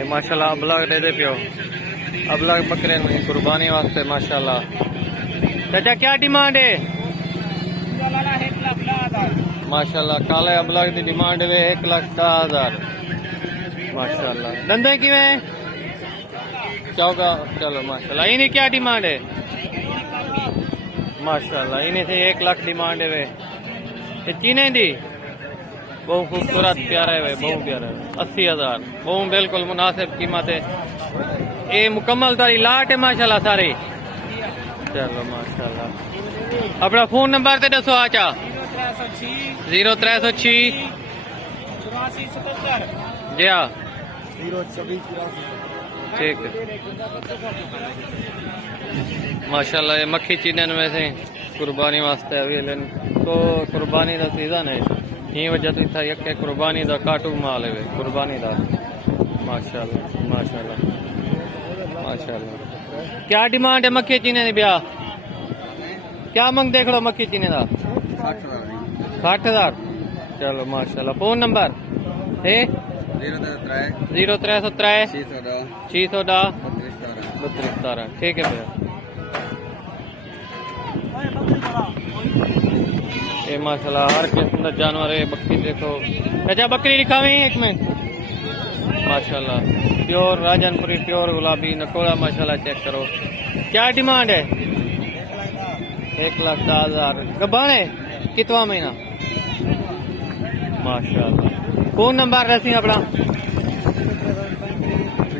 ये माशाल्लाह अबलग दे पियो अबलग बकरे कुर्बानी वास्ते माशाल्लाह। चाचा क्या डिमांड है? माशाल्लाह काले अबलग की डिमांड है 1,10,000 माशाल्लाह। धंधे किवें चौका चलो माशाल्लाह। इन्हें क्या डिमांड है? माशाल्लाह इन्हें से 1 लाख डिमांड है। ये चीने दी बहुत खूबसूरत प्यारा है बहुत प्यारा है 80,000 बहुत बिल्कुल मुनासिब कीमत है। ये मुकम्मल तारी लाट है माशाल्लाह सारी। चलो माशाल्लाह अपना फोन नंबर ते दसो आचा 0306 जी हाँ ठीक है माशाल्लाह। ये मक्खी चीनन में से कुर्बानी वास्ते अभी तो कुर्बानी का सीजन है ये वजह तो इतना यके कुर्बानी का काटू माल है कुर्बानी का माशाल्लाह माशाल्लाह माशाल्लाह। क्या डिमांड है मक्खी चीने की ब्याह क्या मंग देख लो मक्खी चीने का 60,000 चलो माशाल्लाह। फोन नंबर है 0303 610 3217 ठीक है भैया। ये माशाल्लाह हर किस्म का जानवर है। बकरी देखो अच्छा बकरी दिखावी एक मिनट माशाल्लाह प्योर राजनपुरी प्योर गुलाबी नकोड़ा माशाल्लाह चेक करो। क्या डिमांड है? 1,10,000 गबान है कितवा महीना माशाल्लाह। फोन नंबर रसी अपना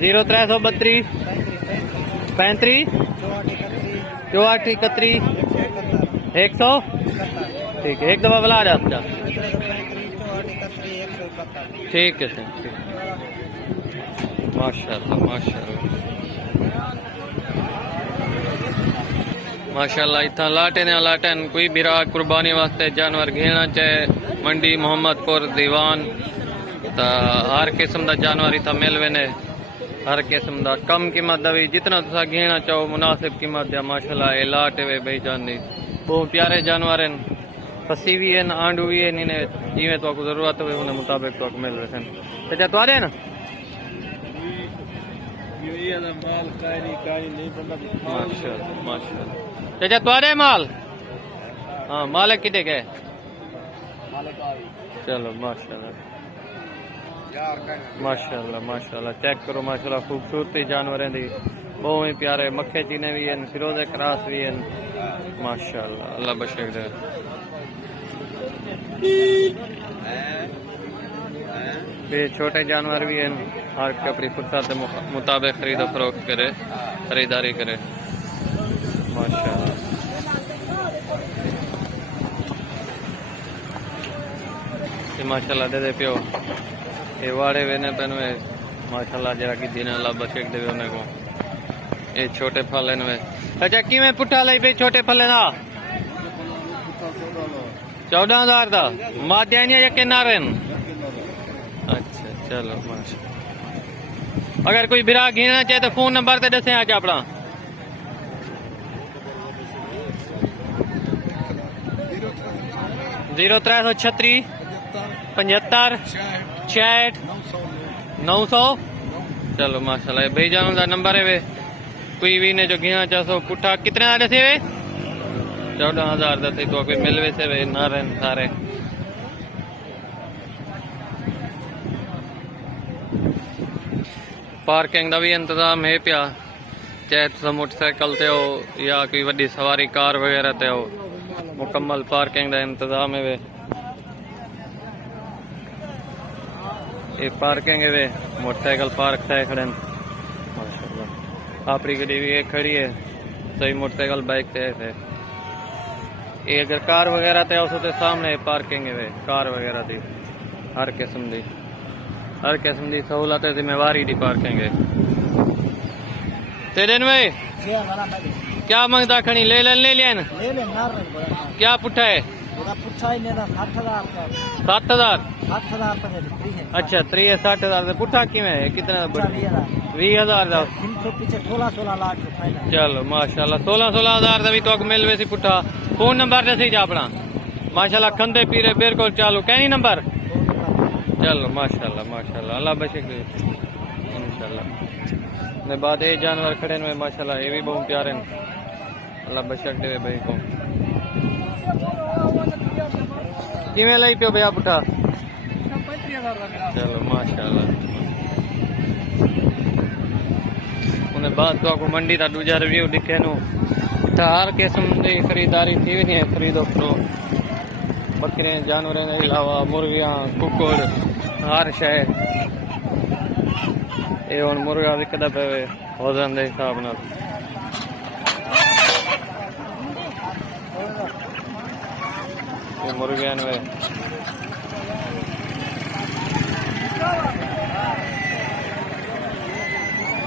0332 35 64 31 100 ठीक है। एक दफा बुला जाता ठीक है सर ठीक माशाल्लाह माशाल्लाह माशाल्लाह। इतना लाटे ने लाटन कोई भी राह कुर्बानी वास्ते जानवर घेना चाहे मंडी मोहम्मदपुर दीवान तो हर किस्म का जानवर इतना मिलवे ने हर किस्म का कम कीमत का भी जितना तुसा घेना चाहो मुनासिब कीमत दिया माशाल्लाह। ये लाटे वे बई जानी बहुत प्यारे जानवर हैं फसी भी है आंडू भी है इन्हें जिमें तो जरूरत हो उन्हें मुताबिक तो मिल रहे हैं। अच्छा तो आ रहे ना माशाल्लाह माशाल्लाह। चाचा तो आ रहे माल हाँ मालिक कितने गए चलो माशाल्लाह माशाल्लाह माशाल्लाह। चेक करो माशाल्लाह खूबसूरती जानवर दी बहुत ही प्यारे मक्खे चीने भी हैं फिरोजे क्रास भी हैं माशाल्लाह अल्लाह बशक दे। ये छोटे जानवर भी हैं हर अपनी फुर्सत के मुताबिक खरीद फरोख्त करे खरीदारी करे माशाल्लाह। माशाल्लाह दे पियो ये वाड़े वेने पेन में माशाल्लाह जरा की दिन अल्लाह बचक दे को ये छोटे फल में। अच्छा कि मैं पुट्ठा लाई पे छोटे फल ना 14,000 का माध्या यके नारेन अच्छा चलो माशा। अगर कोई बिरा घेना चाहे तो फोन नंबर तो दसे आज अपना 0336 75 66 900 चलो माशाल्लाह। भाई जानो का नंबर है वे कोई भी ने जो घेना चाहो पुट्ठा कितने का दसे वे 14,000 दसे तो कोई मिलवे से वे ना रहन सारे। पार्किंग का भी इंतजाम है पिया चाहे तुम मोटरसाइकिल ते हो या कोई वड्डी सवारी कार वगैरह ते हो मुकम्मल पार्किंग का इंतजाम है वे। ये पार्किंग है वे मोटरसाइकिल पार्क से खड़े माशाल्लाह। आपरी गड्डी भी एक खड़ी है सही मोटरसाइकिल बाइक से है। ये अगर कार वगैरह ते उस सामने पार्किंग है वे कार वगैरह दी हर किस्म की सहूलत है जिम्मेवारी दी पार्किंग है। तेरे में क्या मंगता खड़ी ले लेन क्या पुट्ठा है 60,000 अच्छा 60,000 पुट्ठा कि कितना 20,000 चलो माशाल्लाह 16,000 का भी तो मिल वैसी पुट्ठा। फोन नंबर दसी जा अपना माशाल्लाह खंदे पीरे बिल्कुल चालू कहनी नंबर चलो माशाल्लाह माशाल्लाह अल्लाह बशक। इंशाल्लाह। ने बाद ये जानवर खड़े में माशाल्लाह, ये भी बहुत प्यारे हैं। अल्लाह बशक दे भाई को। किवें लाई पियो भैया पुठा? चलो माशाल्लाह। उन्हें बाद तो आपको मंडी का दूजा रिव्यू दिखे नु हर किस्म की खरीदारी थी भी नहीं है। खरीदो करो बकरे जानवरों के अलावा मुर्गियां कुकुड़ हर शह ये हुण मुर्गा विकदा पे वजन के हिसाब नाल। मुर्गियां वे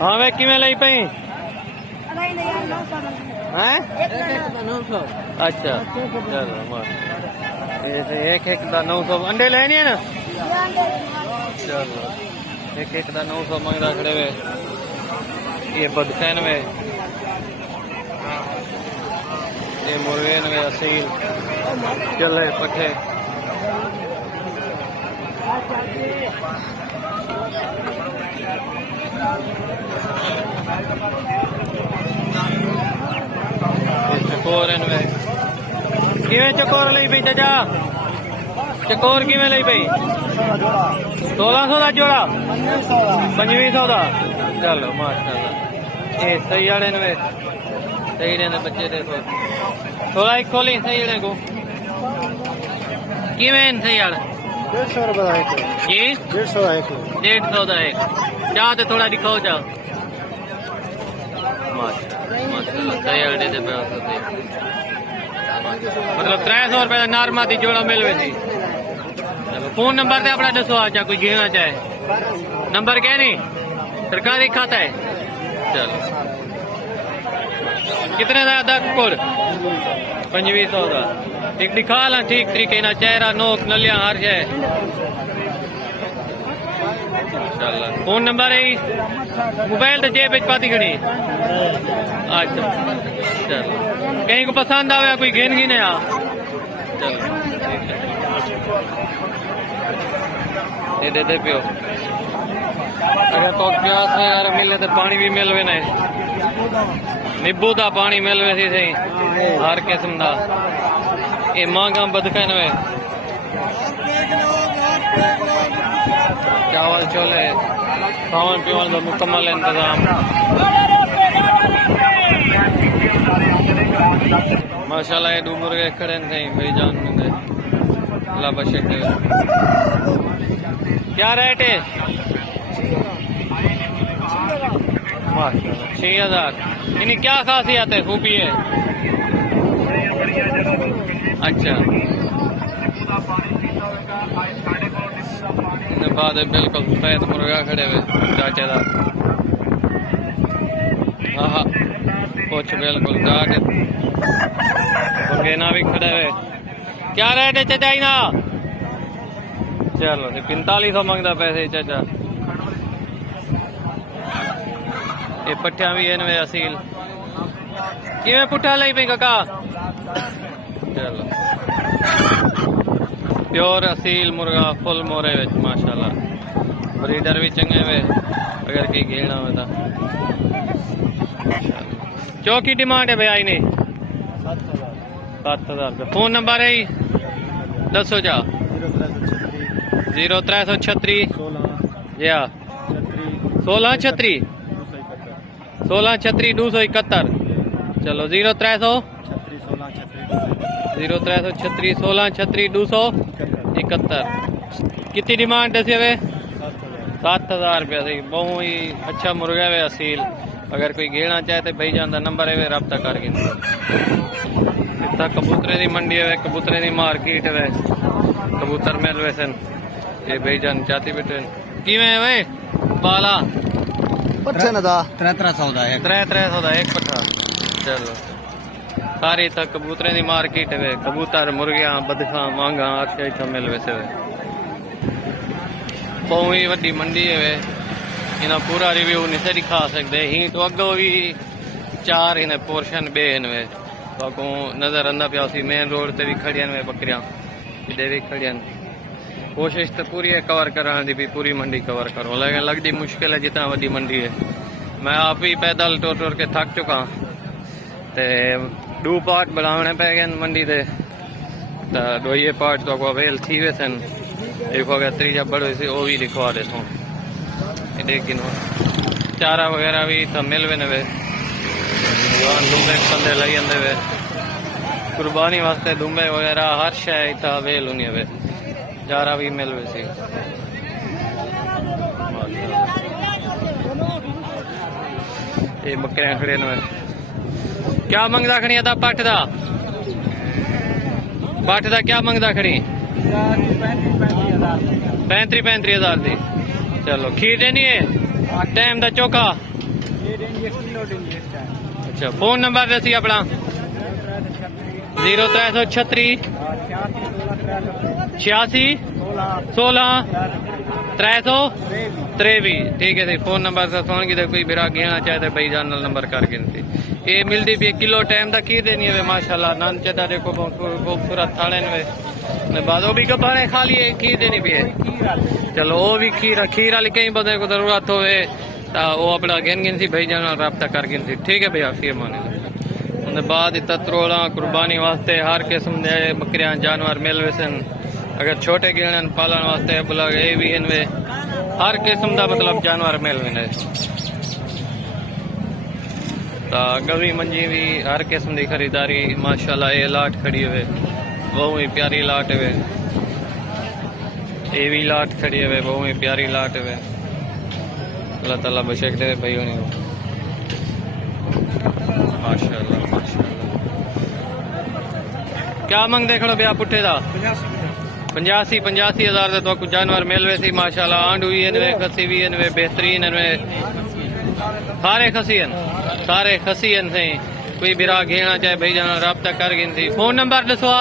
हाँ वे किवें लई पई? अच्छा चलो एक का 900 अंडे लेने है ना। चलो एक का 900 मंगदा खड़े हुए। ये बदखैन में ये मुर्गे में असील चले पठे चकोर किवें चकोर लई पई चाचा? चकोर किवें लई पई? 1600 का जोड़ा 2500 का। चलो माशाल्लाह ये सही आड़े ने सही ने बच्चे देखो थोड़ा एक खोली सही आड़े को किवें सही आड़ 150 रुपए जी 150 का एक चाह तो थोड़ा दिखाओ जा माशाल्लाह सही आड़े दे मतलब 300 रुपए का नारमा दी जोड़ा मिलवे थी। फोन नंबर से अपना दसो आचा कोई घेना चाहे नंबर क्या नहीं सरकारी खाता है। चलो कितने का आधा कुकुड़? 2500 का एक दिखा ला ठीक तरीके ना चेहरा नोक नलिया हर शे। चलो फोन नंबर है मोबाइल तो जेब पाती खड़ी। अच्छा चलो कहीं को पसंद आवे कोई घेन घी नहीं आ। चलो ठीक है ये दे पियो अगर तो प्यास है यार मिले तो पानी भी मिलवे नहीं नींबू का पानी मिलवे सी सही हर किस्म का ये मांगा बदखन में चावल छोले खावन पीवन का मुकम्मल इंतजाम। माशाल्लाह ये दो मुर्गे खड़े थे भाई जान में अल्लाह बशक दे। क्या रेट है? माशाल्लाह 6000। इन्हें क्या खासियत है खूबी है? अच्छा बाद बिल्कुल सफेद मुर्गा खड़े हुए चाचे का हाँ कुछ बिल्कुल डाट मुर्गेना भी खड़े हुए। क्या रेट है चाचा ना? चलो 4500 मंगता पैसे चाचा। ये पट्ठिया भी है असील किवें पुट्ठा लाई पई काका? चलो प्योर असील मुर्गा फुल मोरे विच माशाल्लाह ब्रीडर भी चंगे वे अगर कहीं घेना हो तो। चौकी डिमांड है भैया इन्हें 7000 रुपये। फोन नंबर है दसो जा 0336 या 1636 271। चलो 0336 1636 271। कितनी डिमांड दसी वे? 7000 रुपया सही बहुत ही अच्छा मुर्गा है असील अगर कोई घेना चाहे तो भाई जान नंबर है वे रब्ता करके। इतना कबूतरे की मंडी है कबूतरे की मार्केट है कबूतर मिल वे सन ये भाई जान चाहती बेटे किवें वे बाला 300 का एक पट्ठा। चलो सारी तक कबूतरे की मार्केट है कबूतर मुर्गियां बदखा मांगा अच्छा इतना मिल वैसे बहुत ही वड्डी मंडी है इन्हें पूरा रिव्यू नहीं से दिखा सकते ही तो अगो भी 4 इन्हें पोर्शन बे वे नजर आंदा पिया मेन रोड से भी खड़ियां वे बकरियां इधर भी खड़ियां कोशिश तो पूरी है कवर कराने की भी, पूरी मंडी कवर करो, लेकिन लगती मुश्किल है जितना वड्डी मंडी है। मैं आप ही पैदल टुर टुर के थक चुका ते 2 पार्ट बनाने पै गए मंडी के, तो 2 पार्ट तो अवेल थी वे सन। एक हो गया तीजा बड़ो से वो भी लिखवा देता हूँ। लेकिन चारा वगैरह भी तो मिल वे वे दुम्बे बंदे लाई आते वे कुर्बानी वास्ते, दुम्बे वगैरह हर शय इतना अवेल होनी वे, चारा भी मिल वे सी। ये बकरियां खड़े न क्या मंगदा खड़ी था पट दा? पट दा क्या मंगदा खड़ी? 35,000 दी। चलो खीर देनी है टाइम दा चौका। अच्छा फोन नंबर दसी अपना 0336 86 16 323। ठीक है फोन नंबर से फोन की कोई बिरा घेना चाहे तो भाई जान नंबर करके ये मिलती भी किलो टाइम तक खीर देनी है माशाल्लाह। नान चदा देखो खूबसूरत थाने ने बाद वो भी कबाड़े खाली है खीर देनी भी है। चलो वो भी खीर वाली कहीं बंदे को जरूरत हो वो अपना गिन सी भाई जान रबता कर गिन सी। ठीक है भैया फिर मान लो बाद तत्रोड़ा कुर्बानी वास्ते हर किस्म के बकरियां जानवर मिल वैसन। अगर छोटे गिणन पालन वास्ते बुला ये भी इनमें हर किस्म का मतलब जानवर मिल वेंदे। गवी मंजी भी हर किस्म की खरीदारी माशाल्लाह। ये लाट खड़ी हुए बहुत ही प्यारी लाट है, ये भी लाट खड़ी है बहुत ही प्यारी लाट है। अल्लाह ताला बशक दे भाई होनी माशाल्लाह माशाल्लाह। क्या मंग देख लो भैया पुट्ठे का? 85,000 तो कुछ जानवर मिल वे सी माशाल्लाह। आंड भी इनवे खसी भी इनवे बेहतरीन इनवे सारे खसी से कोई बिरा घेना चाहे भाई जाना रबता कर गिन थी। फोन नंबर दसो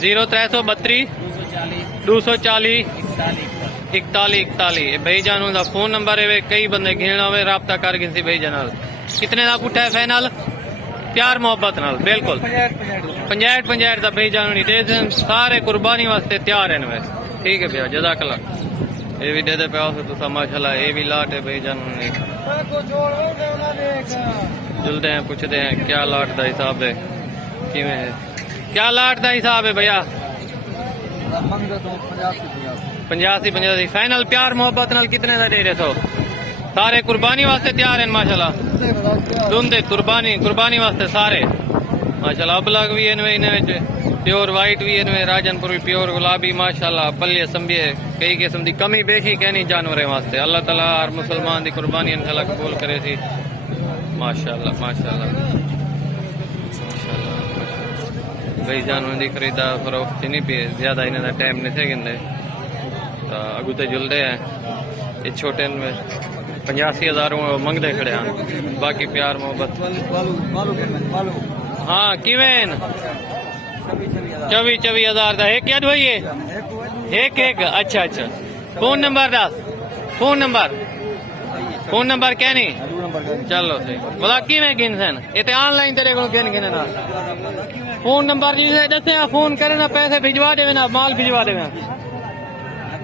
0332 240 41 भाई जानू का फोन नंबर है। कई बंदे घेना हुए रबता कर गिन थी भाई जाना। कितने का पुट्ठा है फाइनल? प्यार मोहब्बत नाल बिल्कुल 65 का भाई जानू दे सारे कुर्बानी वास्ते तैयार है। ठीक है भैया जज़ाकल्लाह। ये भी दे दे पे तो माशाल्लाह। ये भी लाट है भाई जानू नहीं जुलते हैं पूछते हैं क्या लाट का हिसाब है किमें है क्या लाट का हिसाब है भैया? 85 फाइनल प्यार मोहब्बत नाल कितने का दे रहे हो? सारे कुर्बानी वास्ते तैयार हैं माशाल्लाह। दुंदे कुर्बानी वास्ते सारे माशाल्लाह। अबलग भी इनमें प्योर वाइट भी इनमें राजनपुर भी प्योर गुलाबी माशाल्लाह। पल्ले संभी है कई किस्म की कमी बेशी कहनी जानवरें वास्ते। अल्लाह ताला हर मुसलमान की कुर्बानी इंशाल्लाह कबूल करे थी माशाल्लाह माशाल्लाह माशाल्लाह। भाई जानवर की खरीदार फरोख्त नहीं पी ज्यादा इन्हें टाइम नहीं थे गिनते तो अगू तो जुलते हैं। ये छोटे में 85,000 मंगते खड़े हैं बाकी प्यार मोहब्बत। हाँ किवें 24,000 का एक याद भाई एक अच्छा अच्छा। फोन नंबर दस फोन नंबर क्या नहीं? चलो सही बोला किवें गिन सन ये ऑनलाइन तेरे को गिन ना फोन नंबर दसे फोन करे ना पैसे भिजवा देवे ना माल भिजवा देवे।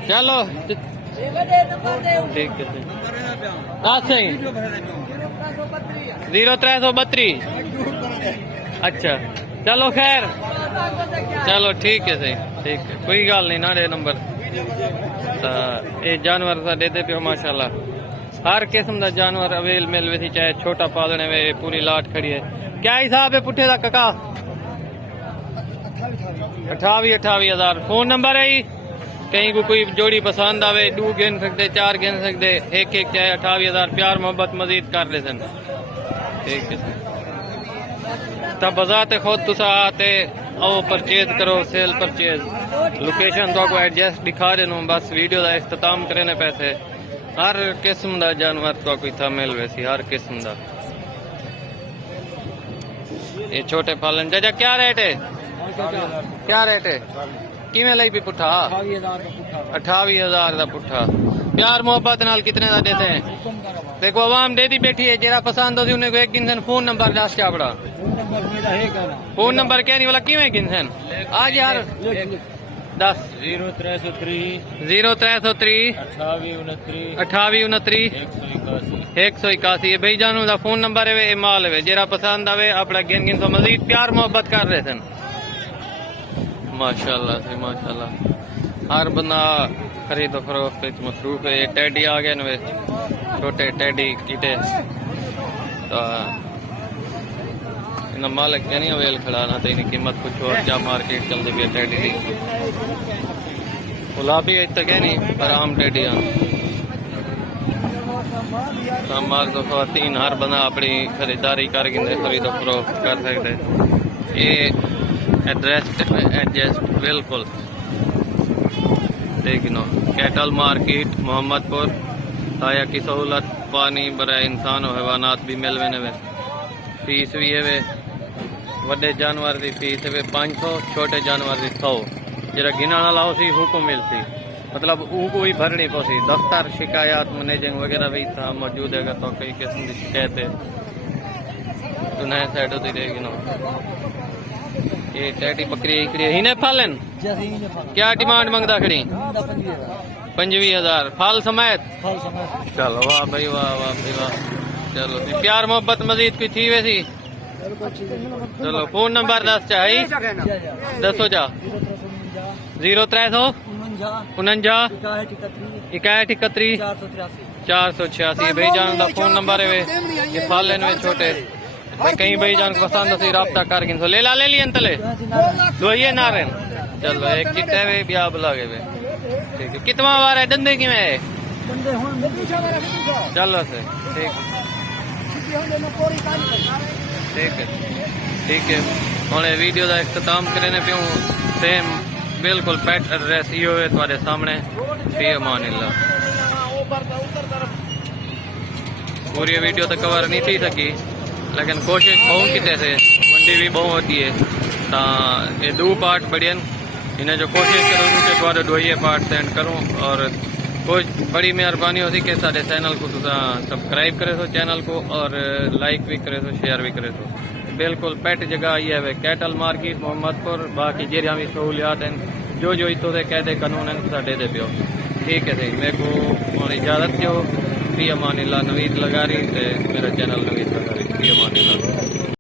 चलो ठीक है 0332। अच्छा चलो खैर चलो ठीक है सही ठीक है कोई गल नहीं ना दे नंबर। ये जानवर सा देते पे माशाल्लाह। हर किस्म का जानवर अवेल मिल वे चाहे छोटा पालने में पूरी लाट खड़ी है। क्या हिसाब है पुट्ठे का कका? 28,000 फोन नंबर है। कहीं को कोई जोड़ी पसंद आवे 2 गिन सकते 4 गिन सकते एक चाहे 28,000 प्यार मोहब्बत मजीद कर ले सन। ठीक है तब बजाते खुद तुसा आते आओ परचेज करो सेल परचेज लोकेशन तो आपको एडजस्ट दिखा देना बस वीडियो का इख्तिताम करने पैसे। हर किस्म का जानवर तो कोई था मिल वैसी हर किस्म का। ये छोटे पालन चाचा क्या रेट है? किमें लाई भी पुट्ठा? 28,000 का पुट्ठा। प्यार मोहब्बत नाल कितने का देते हैं? देखो आवाम दे दी बैठी है जरा पसंद होती उन्हें एक दिन फोन नंबर दस क्या बड़ा फोन नंबर क्या नहीं वाला किवें गिनसन आज यार 10 0303 28 181 ये भाई जानू दा फोन नंबर है माल है जेरा पसंद आवे अपना गिन गिन तो मजीद प्यार मोहब्बत कर रहे थे माशाल्लाह से माशाल्लाह हर बंदा खरीदो फरोख्त विच मसरूफ है ये टैडी आ गए नवे छोटे टैडी कीटे तो इन्हें मालिक क्या नहीं अवेल खड़ा ना तो इनकी कीमत कुछ और क्या मार्केट चलती पी टैडी की गुलाबी इतना कह नहीं पर आम टैडी मार तो खवातीन हर बंदा अपनी खरीदारी कर खरीदो फरोख्त कर सकते ये एडजस्ट बिल्कुल देखना कैटल मार्केट मोहम्मदपुर ताया की सहूलत पानी बड़ा इंसान और हैवानात भी मिलवे ने फीस भी है वड्डे जानवर की फीस है 500 छोटे जानवर की 100 जरा गिना वाला उसी हुक्म मिलती मतलब को ही भरनी पौसी दफ्तर शिकायत मैनेजिंग वगैरह भी था मौजूद है तो कई किस्म की शिकायत है तो नया साइड होती रहेगी ना ये टैडी बकरी ही ने फालन क्या डिमांड मंगदा खड़ी 25,000 फाल समेत चलो वाह भाई वाह वाह भाई वाह चलो प्यार मोहब्बत मजीद कोई थी वैसी चलो फोन नंबर 10 चाहिए 10 जा 0300 49 61 31 486 भाई जान का फोन नंबर है ये फाल लेने छोटे कहीं भाई जान को पसंद सी राब्ता कर गिन ले ली अंतले दोइए ना रहे चलो एक किटे वे ब्याह बुला गए वे ठीक है कितना बार है डंडे की में चलो से ठीक है हम वीडियो का इख्तिताम करने पे सेम बिल्कुल पेट एड्रेस यो है तुम्हारे सामने फी अमानिल्लाह पूरी वीडियो तो कवर नहीं थी सकी लेकिन कोशिश बहुत किते से मंडी भी बहुत होती है तो ये 2 पार्ट बढ़ियन इन्हें जो कोशिश करूँ कि थोड़े 2 पार्ट सेंड करूँ और कुछ बड़ी मेहरबानी होती कि सारे चैनल को सब्सक्राइब करे तो चैनल को और लाइक भी करे तो शेयर भी करे तो बिल्कुल पेट जगह आई है कैटल मार्केट मोहम्मदपुर बाकी जेरिया भी सहूलियात हैं जो इतों के कहते कानून हैं साढ़े दे पियो ठीक है सही मेरे को इजाजत दो फी अमानिल्लाह नवीद लगा रही मेरा चैनल नवीद लगा रही फी अमानिल्लाह।